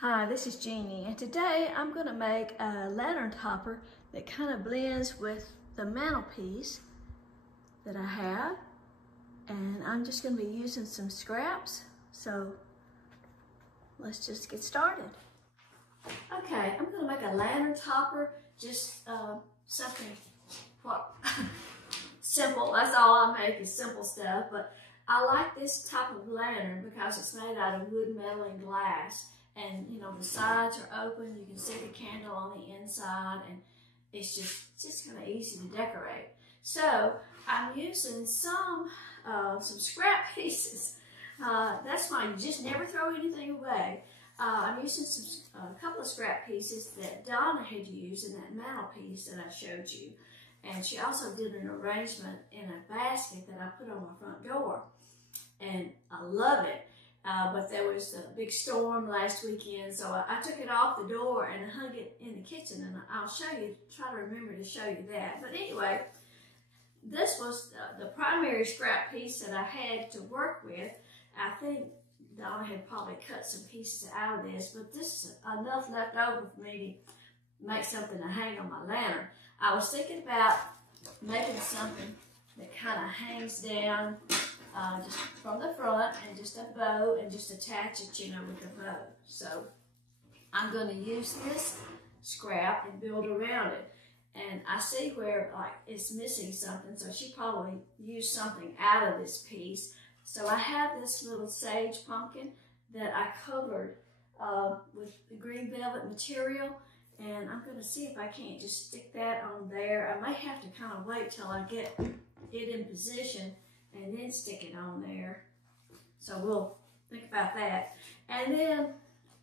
Hi, this is Jeannie, and today I'm going to make a lantern topper that kind of blends with the mantelpiece that I have. And I'm just going to be using some scraps, so let's just get started. Okay, I'm going to make a lantern topper, just something simple. That's all I make is simple stuff, but I like this type of lantern because it's made out of wood, metal, and glass. And you know, the sides are open, you can see the candle on the inside, and it's just kind of easy to decorate. So I'm using some scrap pieces. That's why you just never throw anything away. I'm using a couple of scrap pieces that Donna had used in that mantelpiece that I showed you. And she also did an arrangement in a basket that I put on my front door. And I love it. But there was a big storm last weekend, so I took it off the door and hung it in the kitchen, and I'll show you, try to remember to show you that. But anyway, this was the primary scrap piece that I had to work with. I think Donna had probably cut some pieces out of this, but this is enough left over for me to make something to hang on my lantern. I was thinking about making something that kind of hangs down just from the front, and just a bow, and just attach it, you know, with a bow. So I'm going to use this scrap and build around it. And I see where like it's missing something, so she probably used something out of this piece. So I have this little sage pumpkin that I covered with the green velvet material, and I'm going to see if I can't just stick that on there. I may have to kind of wait till I get it in position and then stick it on there. So we'll think about that. And then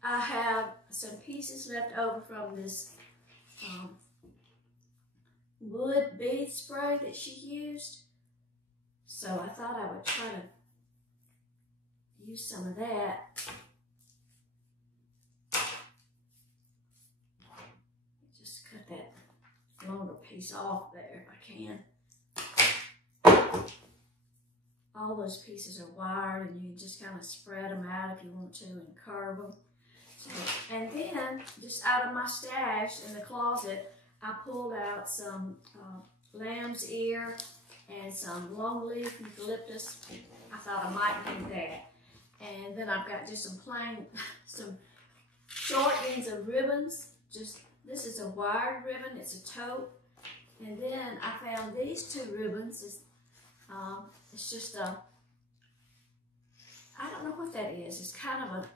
I have some pieces left over from this wood bead spray that she used. So I thought I would try to use some of that. Just cut that longer piece off there if I can. All those pieces are wired, and you can just kind of spread them out if you want to and curve them. So, and then, just out of my stash in the closet, I pulled out some lamb's ear and some longleaf eucalyptus. I thought I might need that. And then I've got just some short ends of ribbons. This is a wired ribbon, it's a tote. And then I found these two ribbons. It's just I don't know what that is. It's kind of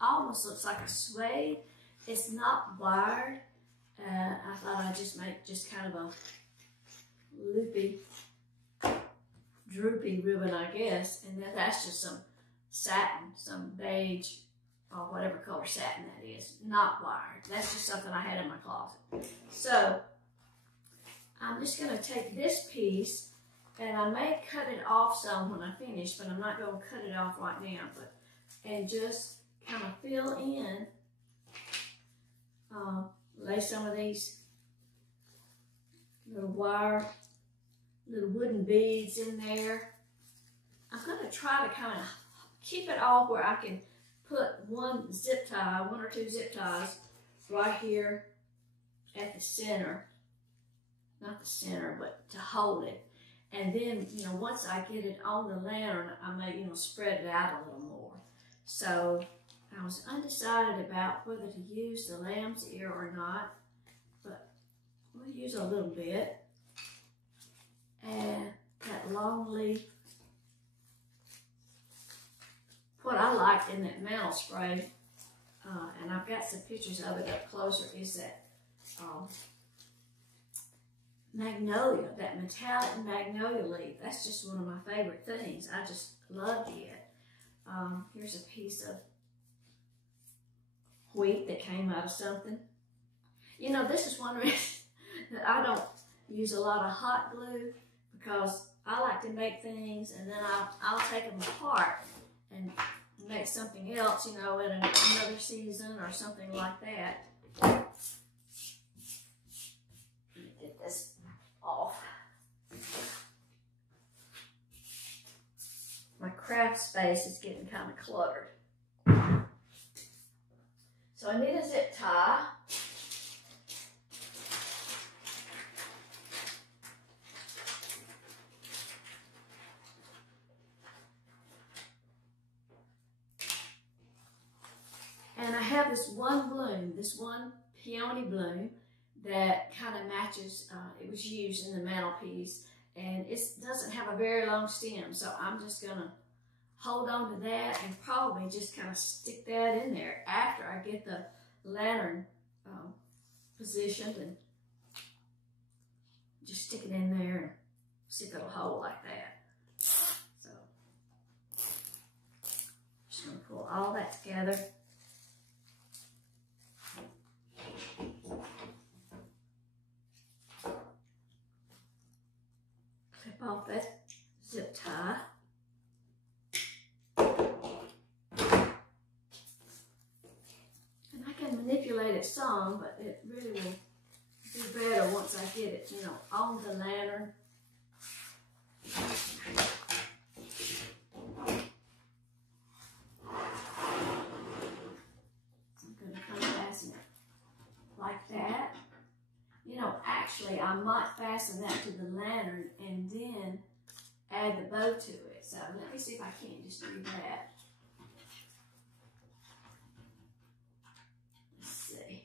almost looks like a suede. It's not wired. I thought I'd just make just kind of a loopy, droopy ribbon, I guess. And then that's just some satin, some beige, or whatever color satin that is. Not wired. That's just something I had in my closet. So I'm just going to take this piece, and I may cut it off some when I finish, but I'm not going to cut it off right now. And just kind of fill in, lay some of these little wooden beads in there. I'm going to try to kind of keep it all where I can put one or two zip ties right here at the center. Not the center, but to hold it. And then, you know, once I get it on the lantern, I may, you know, spread it out a little more. So I was undecided about whether to use the lamb's ear or not, but we'll use a little bit. And that long leaf. What I liked in that mantle spray, and I've got some pictures of it up closer, is that magnolia, that metallic magnolia leaf. That's just one of my favorite things. I just loved it. Here's a piece of wheat that came out of something. You know, this is one reason that I don't use a lot of hot glue, because I like to make things and then I'll take them apart and make something else, you know, in another season or something like that. Let me get this off. My craft space is getting kind of cluttered. So I need a zip tie. And I have this one bloom, this one peony bloom that kind of matches, it was used in the mantelpiece, and it doesn't have a very long stem, so I'm just gonna hold on to that and probably just kind of stick that in there after I get the lantern positioned, and just stick it in there and stick it a hole like that. So, just gonna pull all that together. Clip off that zip tie. And I can manipulate it some, but it really will do better once I get it, you know, on the lantern. I'm going to come fasten it like that. You know, actually, I might fasten that to the lantern and then add the bow to it. So let me see if I can't just do that. Let's see.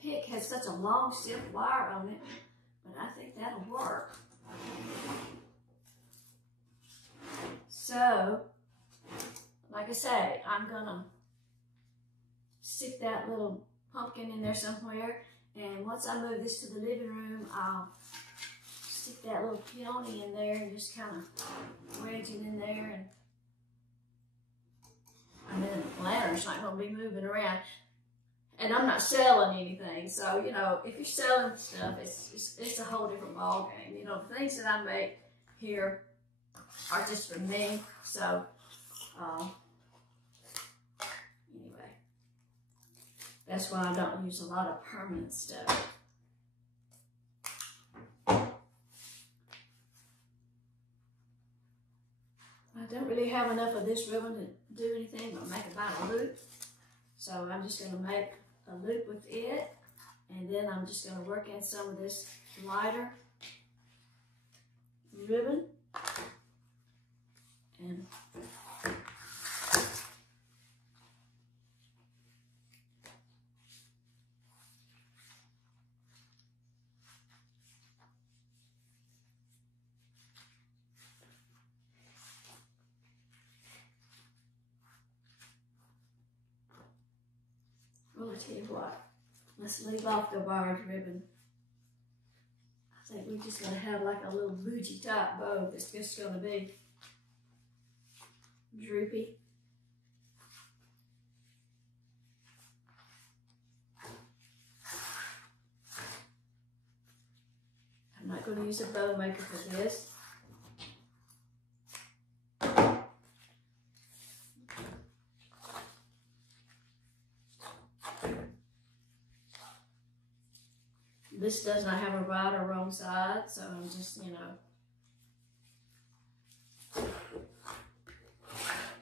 Pick has such a long stiff wire on it, but I think that'll work. So, like I say, I'm gonna stick that little pumpkin in there somewhere, and once I move this to the living room, I'll stick that little peony in there and just kind of wedge it in there, and then the lantern's not gonna be moving around. And I'm not selling anything, so, you know, if you're selling stuff, it's a whole different ball game. You know, the things that I make here are just for me, so, anyway. That's why I don't use a lot of permanent stuff. I don't really have enough of this ribbon to do anything but make about a loop, so I'm just going to make a loop with it, and then I'm just going to work in some of this lighter ribbon, and well, I'll tell you what, let's leave off the wired ribbon. I think we're just going to have like a little bougie type bow that's just going to be droopy. I'm not going to use a bow maker for this. This does not have a right or wrong side, so I'm just, you know,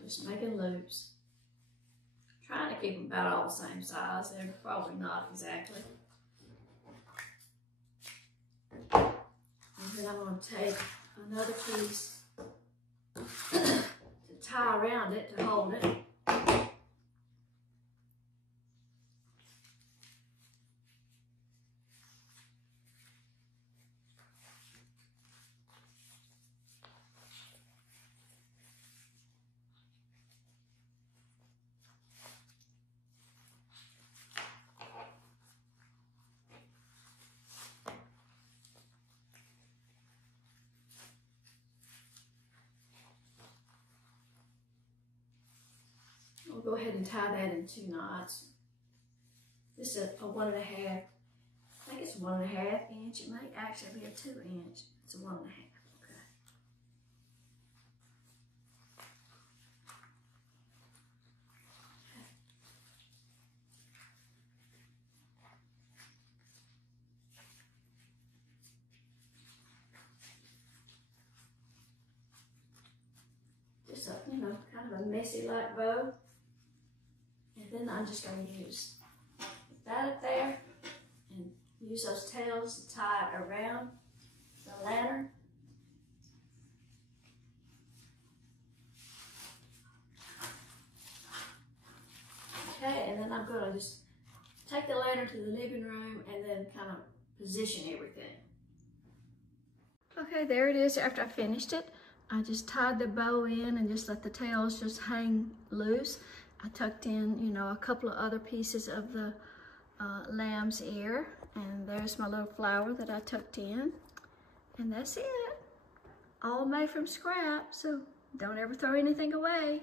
just making loops. Trying to keep them about all the same size. They're probably not exactly. And then I'm going to take another piece to tie around it to hold it. go ahead and tie that in 2 knots. This is a 1.5, I think it's 1.5 inch. It may actually be a 2 inch. It's a 1.5. Just a, you know, kind of a messy like bow. And then I'm just going to use that up there and use those tails to tie it around the lantern. Okay, and then I'm going to just take the lantern to the living room and then kind of position everything. Okay, there it is after I finished it. I just tied the bow in and just let the tails just hang loose. I tucked in, you know, a couple of other pieces of the lamb's ear. And there's my little flower that I tucked in. And that's it. All made from scrap, so don't ever throw anything away.